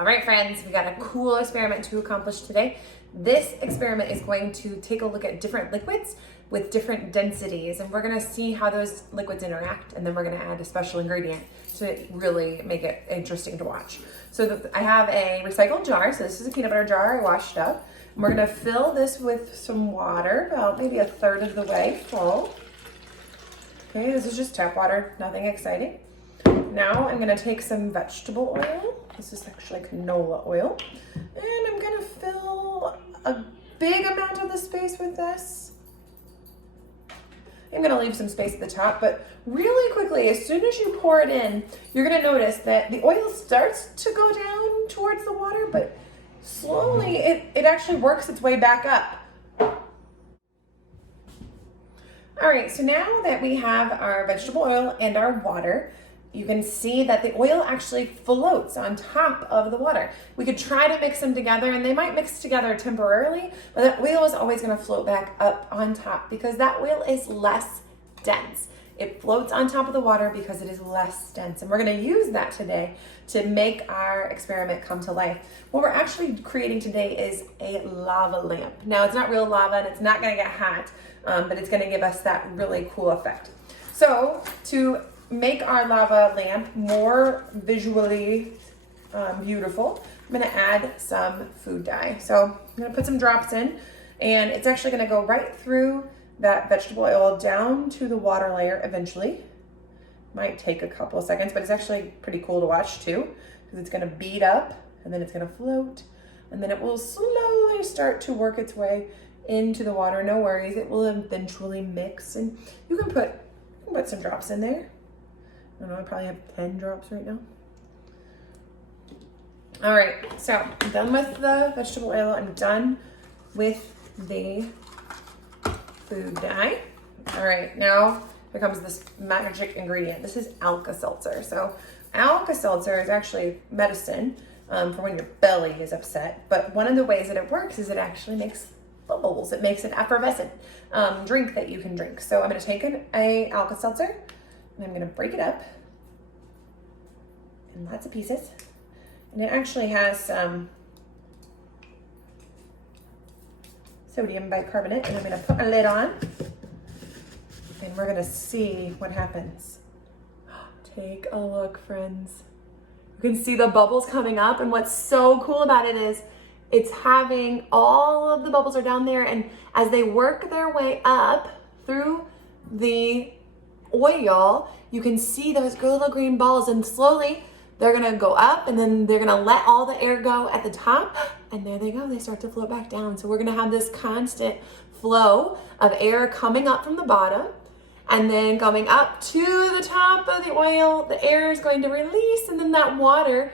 All right, friends, we got a cool experiment to accomplish today. This experiment is going to take a look at different liquids with different densities, and we're gonna see how those liquids interact, and then we're gonna add a special ingredient to really make it interesting to watch. So I have a recycled jar, so this is a peanut butter jar I washed up. And we're gonna fill this with some water, about maybe a third of the way full. Okay, this is just tap water, nothing exciting. Now I'm gonna take some vegetable oil. This is actually canola oil. And I'm gonna fill a big amount of the space with this. I'm gonna leave some space at the top, but really quickly, as soon as you pour it in, you're gonna notice that the oil starts to go down towards the water, but slowly it actually works its way back up. All right, so now that we have our vegetable oil and our water, you can see that the oil actually floats on top of the water. We could try to mix them together and they might mix together temporarily, but that oil is always gonna float back up on top because that oil is less dense. It floats on top of the water because it is less dense. And we're gonna use that today to make our experiment come to life. What we're actually creating today is a lava lamp. Now it's not real lava and it's not gonna get hot, but it's gonna give us that really cool effect. So to make our lava lamp more visually beautiful, I'm gonna add some food dye. So I'm gonna put some drops in, and it's actually gonna go right through that vegetable oil down to the water layer eventually. Might take a couple of seconds, but it's actually pretty cool to watch too, because it's gonna bead up and then it's gonna float, and then it will slowly start to work its way into the water. No worries, it will eventually mix, and you can put some drops in there. I don't know, I probably have 10 drops right now. All right, so I'm done with the vegetable oil. I'm done with the food dye. All right, now here comes this magic ingredient. This is Alka-Seltzer. So Alka-Seltzer is actually medicine for when your belly is upset. But one of the ways that it works is it actually makes bubbles. It makes an effervescent drink that you can drink. So I'm gonna take an Alka-Seltzer, and I'm gonna break it up in lots of pieces. And it actually has some sodium bicarbonate, and I'm gonna put my lid on, and we're gonna see what happens. Take a look, friends. You can see the bubbles coming up, and what's so cool about it is it's having all of the bubbles are down there, and as they work their way up through the oil, you can see those good little green balls, and slowly they're gonna go up, and then they're gonna let all the air go at the top, and there they go, they start to float back down. So we're gonna have this constant flow of air coming up from the bottom and then coming up to the top of the oil. The air is going to release, and then that water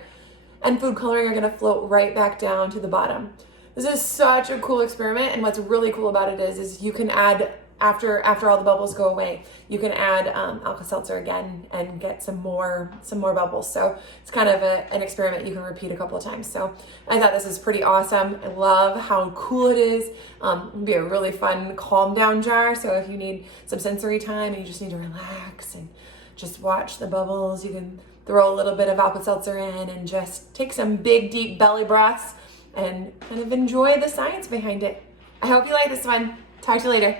and food coloring are gonna float right back down to the bottom. This is such a cool experiment, and what's really cool about it is you can add, after all the bubbles go away, you can add Alka-Seltzer again and get some more bubbles. So it's kind of an experiment you can repeat a couple of times. So I thought this is pretty awesome. I love how cool it is. It'll be a really fun calm down jar. So if you need some sensory time and you just need to relax and just watch the bubbles, you can throw a little bit of Alka-Seltzer in and just take some big, deep belly breaths and kind of enjoy the science behind it. I hope you like this one. Talk to you later.